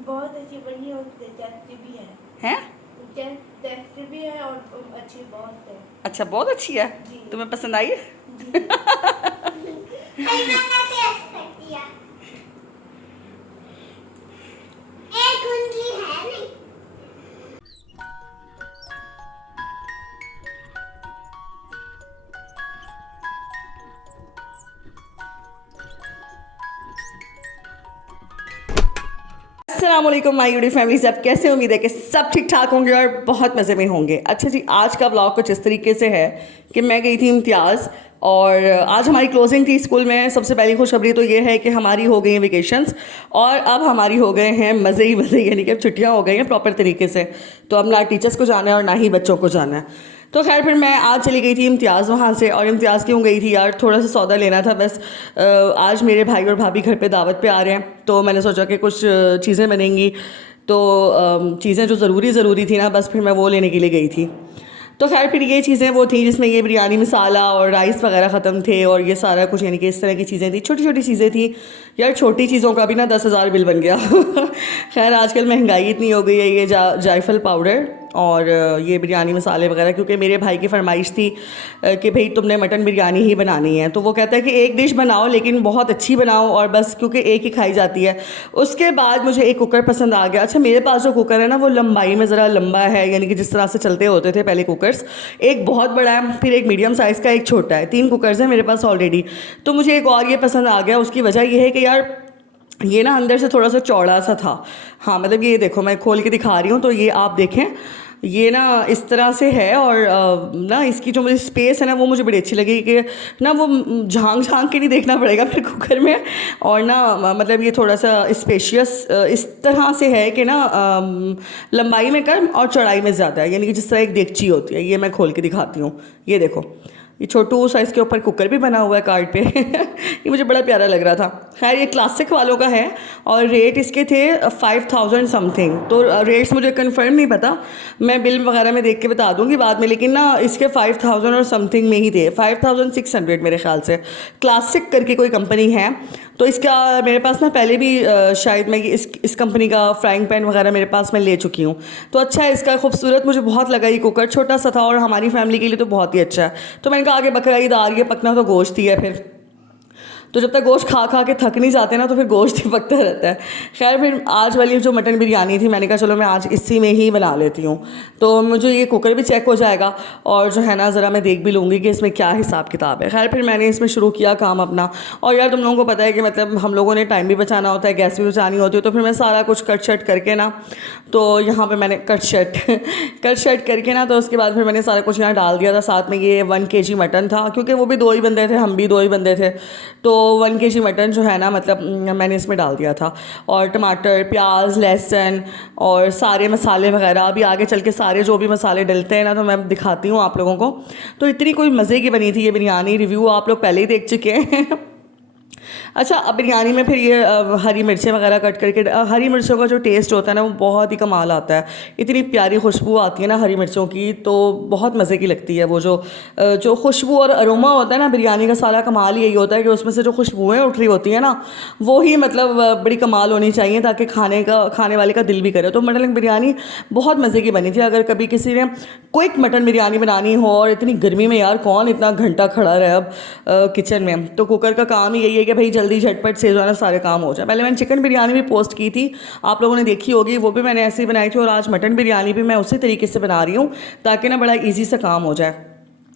बहुत अच्छी बनी और टेस्टी भी है। हैं? टेस्टी भी है और अच्छी बहुत है। अच्छा, बहुत अच्छी है। जी। तुम्हें पसंद आई? जी। मैंने टेस्ट कर दिया। एक उंगली है नहीं। अस्सलामुअलैकुम माय यूट्यूब फैमिली, सब कैसे? उम्मीद है कि सब ठीक ठाक होंगे और बहुत मज़े में होंगे। अच्छा जी, आज का ब्लॉग कुछ इस तरीके से है कि मैं गई थी इम्तियाज़ और आज हमारी क्लोजिंग थी स्कूल में। सबसे पहली खुशखबरी तो ये है कि हमारी हो गई हैं वेकेशंस और अब हमारी हो गए हैं मज़े ही मज़े, यानी कि अब छुट्टियाँ हो गई हैं प्रॉपर तरीके से। तो अब ना टीचर्स को जाना है और ना ही बच्चों को जाना है। तो खैर फिर मैं आज चली गई थी इम्तियाज़ वहाँ से। और इम्तियाज़ क्यों गई थी यार? थोड़ा सा सौदा लेना था बस। आज मेरे भाई और भाभी घर पे दावत पे आ रहे हैं, तो मैंने सोचा कि कुछ चीज़ें बनेंगी, तो चीज़ें जो ज़रूरी थी ना, बस फिर मैं वो लेने के लिए गई थी। तो खैर फिर ये चीज़ें वो थी जिसमें ये बिरयानी मसाला और राइस वगैरह ख़त्म थे और ये सारा कुछ, यानी कि इस तरह की चीज़ें थी, छोटी छोटी चीज़ें थी यार। छोटी चीज़ों का भी ना 10,000 बिल बन गया। खैर आजकल महंगाई इतनी हो गई है। ये जायफल पाउडर और ये बिरयानी मसाले वगैरह, क्योंकि मेरे भाई की फरमाइश थी कि भाई तुमने मटन बिरयानी ही बनानी है, तो वो कहता है कि एक डिश बनाओ लेकिन बहुत अच्छी बनाओ, और बस क्योंकि एक ही खाई जाती है। उसके बाद मुझे एक कुकर पसंद आ गया। अच्छा, मेरे पास जो कुकर है ना वो लंबाई में ज़रा लंबा है, यानी कि जिस तरह से चलते होते थे पहले कुकर्स, एक बहुत बड़ा है, फिर एक मीडियम साइज़ का, एक छोटा है। 3 कुकर्स हैं मेरे पास ऑलरेडी। तो मुझे एक और ये पसंद आ गया। उसकी वजह ये है कि यार ये ना अंदर से थोड़ा सा चौड़ा सा था। हाँ मतलब ये देखो, मैं खोल के दिखा रही हूँ, तो ये आप देखें, ये ना इस तरह से है। और ना इसकी जो मुझे स्पेस है ना वो मुझे बड़ी अच्छी लगी कि ना वो झांक के नहीं देखना पड़ेगा फिर कुकर में। और ना मतलब ये थोड़ा सा स्पेशियस इस तरह से है कि ना लंबाई में कम और चौड़ाई में ज़्यादा है, यानी कि जिस तरह एक देगची होती है। ये मैं खोल के दिखाती हूँ, ये देखो, ये छोटू साइज़ के ऊपर कुकर भी बना हुआ है कार्ड पे। ये मुझे बड़ा प्यारा लग रहा था। खैर ये क्लासिक वालों का है और रेट इसके थे 5,000 समथिंग। तो रेट्स मुझे कंफर्म नहीं पता, मैं बिल वगैरह में देख के बता दूंगी बाद में, लेकिन ना इसके 5,000 और समथिंग में ही थे, 5,600 मेरे ख्याल से। क्लासिक करके कोई कंपनी है, तो इसका मेरे पास ना पहले भी शायद मैं इस कंपनी का फ्राइंग पैन वगैरह मेरे पास मैं ले चुकी हूँ। तो अच्छा है, इसका खूबसूरत मुझे बहुत लगा। ये कुकर छोटा सा था और हमारी फैमिली के लिए तो बहुत ही अच्छा है। तो मैंने कहा आगे बकरा ईद आ रही है, पकना तो गोश्त ही है फिर, तो जब तक गोश्त खा के थक नहीं जाते ना तो फिर गोश्त ही पकता रहता है। खैर फिर आज वाली जो मटन बिरयानी थी, मैंने कहा चलो मैं आज इसी में ही बना लेती हूँ। तो मुझे ये कुकर भी चेक हो जाएगा और जो है ना ज़रा मैं देख भी लूँगी कि इसमें क्या हिसाब किताब है। खैर फिर मैंने इसमें शुरू किया काम अपना। और यार तुम लोगों को पता है कि मतलब हम लोगों ने टाइम भी बचाना होता है, गैस भी बचानी होती है, तो फिर मैं सारा कुछ कट शट करके ना, तो यहाँ पर मैंने कट शट करके ना, तो उसके बाद फिर मैंने सारा कुछ यहाँ डाल दिया था। साथ में ये 1 kg मटन था, क्योंकि वो भी 2 ही बंदे थे, हम भी 2 ही बंदे थे, तो 1 kg मटन जो है ना मतलब मैंने इसमें डाल दिया था। और टमाटर, प्याज, लहसुन और सारे मसाले वगैरह, अभी आगे चल के सारे जो भी मसाले डलते हैं ना तो मैं दिखाती हूँ आप लोगों को। तो इतनी कोई मज़े की बनी थी ये बिरयानी, रिव्यू आप लोग पहले ही देख चुके हैं। अच्छा, अब बिरयानी में फिर ये हरी मिर्चें वगैरह कट करके, हरी मिर्चों का जो टेस्ट होता है ना वो बहुत ही कमाल आता है। इतनी प्यारी खुशबू आती है ना हरी मिर्चों की, तो बहुत मज़े की लगती है। वो जो खुशबू और अरोमा होता है ना बिरयानी का, सारा कमाल यही होता है कि उसमें से जो खुशबुएँ उठ रही होती हैं ना वो ही मतलब बड़ी कमाल होनी चाहिए, ताकि खाने वाले का दिल भी करे। तो मटन बिरयानी बहुत मज़े की बनी थी। अगर कभी किसी ने क्विक मटन बिरयानी बनानी हो, और इतनी गर्मी में यार कौन इतना घंटा खड़ा रहे अब किचन में, तो कुकर का काम ही यही है कि भाई जल्दी झटपट से जो है ना सारे काम हो जाए। पहले मैंने चिकन बिरयानी भी पोस्ट की थी, आप लोगों ने देखी होगी, वो भी मैंने ऐसे ही बनाई थी। और आज मटन बिरयानी भी मैं उसी तरीके से बना रही हूँ ताकि ना बड़ा इजी सा काम हो जाए।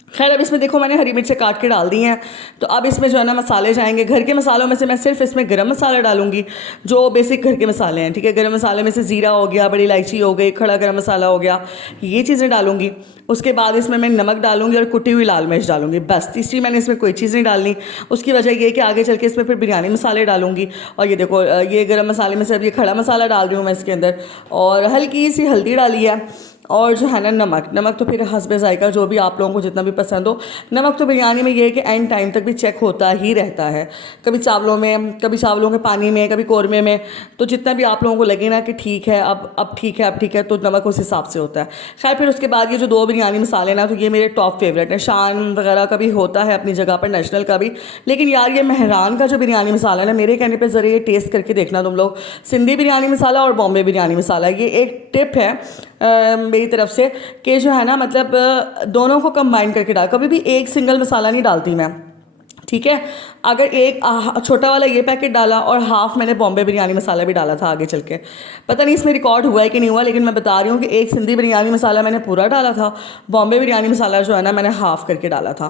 खैर अब इसमें देखो मैंने हरी मिर्चें काट के डाल दी हैं। तो अब इसमें जो है ना मसाले जाएंगे। घर के मसालों में से मैं सिर्फ इसमें गरम मसाला डालूंगी, जो बेसिक घर के मसाले हैं, ठीक है। गरम मसाले में से ज़ीरा हो गया, बड़ी इलायची हो गई, खड़ा गरम मसाला हो गया, ये चीज़ें डालूंगी। उसके बाद इसमें मैं नमक डालूंगी और कुटी हुई लाल मिर्च डालूंगी, बस। तीसरी मैंने इसमें कोई चीज़ नहीं डालनी। उसकी वजह ये है कि आगे चल के इसमें फिर बिरयानी मसाले डालूंगी। और ये देखो, ये गरम मसाले में से अब ये खड़ा मसाला डाल रही हूँ मैं इसके अंदर, और हल्की सी हल्दी डाली है। और जो है ना नमक तो फिर हस्बे ज़ायका जो भी आप लोगों को जितना भी पसंद हो। नमक तो बिरयानी में ये है कि एंड टाइम तक भी चेक होता ही रहता है, कभी चावलों में, कभी चावलों के पानी में, कभी कौरमे में। तो जितना भी आप लोगों को लगे ना कि ठीक है अब ठीक है, अब ठीक है, तो नमक उस हिसाब से होता है। खैर फिर उसके बाद ये जो 2 बिरयानी मसाले ना, तो ये मेरे टॉप फेवरेट है। शान वगैरह का भी होता है अपनी जगह पर, नेशनल का भी, लेकिन यार ये मेहरान का जो बिरयानी मसाला है ना, मेरे कहने पे ज़रा ये टेस्ट करके देखना तुम लोग। सिंधी बिरयानी मसाला और बॉम्बे बिरयानी मसाला, ये एक टिप है मेरी तरफ से कि जो है ना, मतलब दोनों को कंबाइन करके डाल, कभी भी एक सिंगल मसाला नहीं डालती मैं, ठीक है। अगर एक छोटा वाला ये पैकेट डाला और हाफ मैंने बॉम्बे बिरयानी मसाला भी डाला था आगे चल के, पता नहीं इसमें रिकॉर्ड हुआ है कि नहीं हुआ, लेकिन मैं बता रही हूँ कि एक सिंधी बिरयानी मसाला मैंने पूरा डाला था, बॉम्बे बिरयानी मसाला जो है ना मैंने हाफ़ करके डाला था।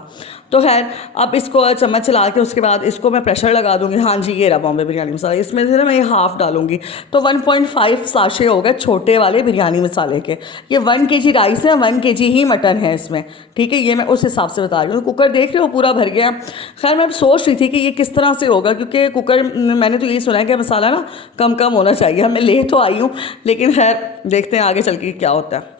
तो खैर अब इसको चम्मच चला के उसके बाद इसको मैं प्रेशर लगा दूँगी। हाँ जी, ये रहा बॉम्बे बिरयानी मसाला, इसमें से ना मैं ये हाफ़ डालूँगी, तो 1.5 साशे हो गए छोटे वाले बिरयानी मसाले के। ये 1 kg राइस है, 1 kg ही मटन है इसमें, ठीक है। ये मैं उस हिसाब से बता रही हूँ। कुकर देख रहे हो पूरा भर गया। खैर मैं सोच रही थी कि ये किस तरह से होगा, क्योंकि कुकर मैंने तो यही सुना है कि मसाला ना कम कम होना चाहिए। मैं ले तो आई हूँ, लेकिन खैर देखते हैं आगे चल के क्या होता है।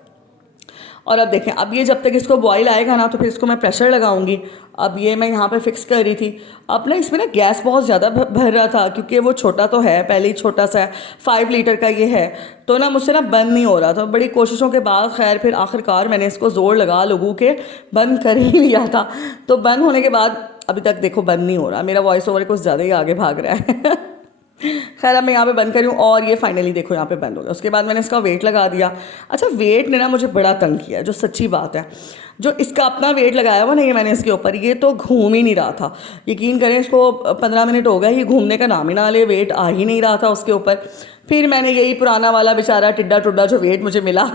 और अब देखें, अब ये जब तक इसको बॉईल आएगा ना, तो फिर इसको मैं प्रेशर लगाऊंगी। अब ये मैं यहाँ पे फिक्स कर रही थी। अब ना इसमें ना गैस बहुत ज़्यादा भर रहा था, क्योंकि वो छोटा तो है, पहले ही छोटा सा है, 5 लीटर का ये है, तो ना मुझसे ना बंद नहीं हो रहा था। बड़ी कोशिशों के बाद खैर फिर आखिरकार मैंने इसको ज़ोर लगा लगू के बंद कर ही लिया था। तो बंद होने के बाद अभी तक देखो बंद नहीं हो रहा। मेरा वॉइस ओवर कुछ ज़्यादा ही आगे भाग रहा है। खैर अब मैं यहाँ पे बंद करी हूँ और ये फाइनली देखो यहाँ पे बंद हो गया। उसके बाद मैंने इसका वेट लगा दिया। अच्छा, वेट ने ना मुझे बड़ा तंग किया, जो सच्ची बात है। जो इसका अपना वेट लगाया हुआ ना ये मैंने इसके ऊपर, ये तो घूम ही नहीं रहा था। यकीन करें, इसको 15 मिनट हो गए, ये घूमने का नाम ही ना ले, वेट आ ही नहीं रहा था उसके ऊपर। फिर मैंने यही पुराना वाला बेचारा टिड्डा टुड्डा जो वेट मुझे मिला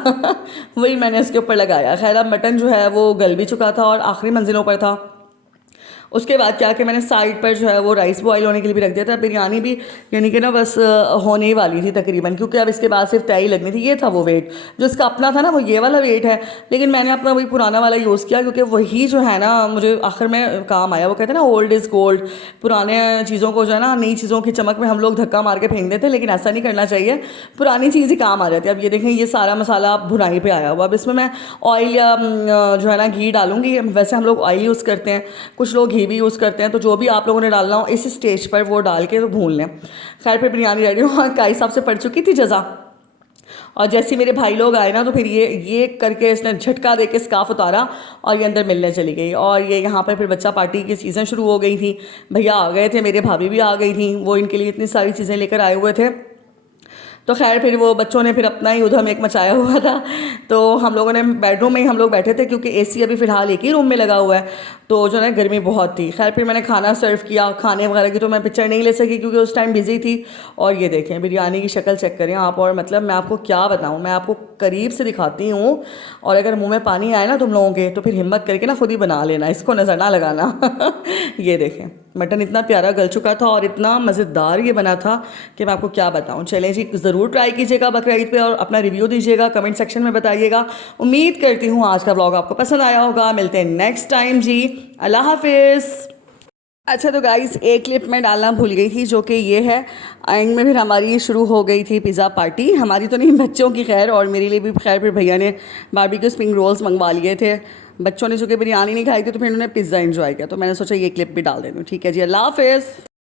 वही मैंने इसके ऊपर लगाया। खैर अब मटन जो है वो गल भी चुका था और आखिरी मंजिलों पर था। उसके बाद क्या कि मैंने साइड पर जो है वो राइस बॉईल होने के लिए भी रख दिया था। बिरयानी भी यानी कि ना बस होने ही वाली थी तकरीबन, क्योंकि अब इसके बाद सिर्फ तय लगनी थी। ये था वो वेट जो इसका अपना था ना, वो ये वाला वेट है, लेकिन मैंने अपना वही पुराना वाला यूज़ किया, क्योंकि वही जो है ना मुझे आखिर में काम आया। वो कहते हैं ना ओल्ड इज़ गोल्ड, पुराने चीज़ों को जो है ना नई चीज़ों की चमक में हम लोग धक्का मार के फेंक देते, लेकिन ऐसा नहीं करना चाहिए, पुरानी चीज़ ही काम आ जाती है। अब ये देखें, ये सारा मसाला भुनाई पर आया हुआ। अब इसमें मैं ऑयल या जो है ना घी डालूंगी। वैसे हम लोग ऑयल यूज़ करते हैं, कुछ लोग घी भी यूज़ करते हैं, तो जो भी आप लोगों ने डालना हो इस स्टेज पर वो डाल के तो भून लें। खैर फिर बिरयानी रेडी हो, काई साहब से पड़ चुकी थी जज़ा, और जैसे मेरे भाई लोग आए ना, तो फिर ये करके इसने झटका दे के स्काफ उतारा और ये अंदर मिलने चली गई। और ये यहाँ पर फिर बच्चा पार्टी की चीज़ें शुरू हो गई थी। भैया आ गए थे, मेरे भाभी भी आ गई थी, वो इनके लिए इतनी सारी चीज़ें लेकर आए हुए थे। तो खैर फिर वो बच्चों ने फिर अपना ही उधम एक मचाया हुआ था। तो हम लोगों ने बेडरूम में ही हम लोग बैठे थे, क्योंकि एसी अभी फ़िलहाल एक ही रूम में लगा हुआ है, तो जो है गर्मी बहुत थी। खैर फिर मैंने खाना सर्व किया। खाने वगैरह की तो मैं पिक्चर नहीं ले सकी, क्योंकि उस टाइम बिज़ी थी। और ये देखें बिरयानी की शक्ल चेक करें आप, और मतलब मैं आपको क्या बताऊँ, मैं आपको करीब से दिखाती हूँ, और अगर मुँह में पानी आए ना तुम लोगों के, तो फिर हिम्मत करके ना खुद ही बना लेना, इसको नज़र ना लगाना। ये देखें, मटन इतना प्यारा गल चुका था और इतना मज़ेदार ये बना था कि मैं आपको क्या बताऊँ। चलें जी, ज़रूर ट्राई कीजिएगा बकरा ईद पे और अपना रिव्यू दीजिएगा, कमेंट सेक्शन में बताइएगा। उम्मीद करती हूँ आज का व्लॉग आपको पसंद आया होगा। मिलते हैं नेक्स्ट टाइम जी, अल्लाह हाफिज़। अच्छा तो गाइस, एक क्लिप मैं डालना भूल गई थी, जो कि ये है। एंड में फिर हमारी शुरू हो गई थी पिज़्ज़ा पार्टी, हमारी तो नहीं, बच्चों की। खैर और मेरे लिए भी खैर फिर भैया ने बारबेक्यू स्प्रिंग रोल्स मंगवा लिए थे। बच्चों ने चूँकि बिरयानी नहीं खाई थी, तो फिर उन्होंने पिज़्ज़ा एंजॉय किया, तो मैंने सोचा ये क्लिप भी डाल देती हूँ। ठीक है जी, अल्लाह हाफिज़।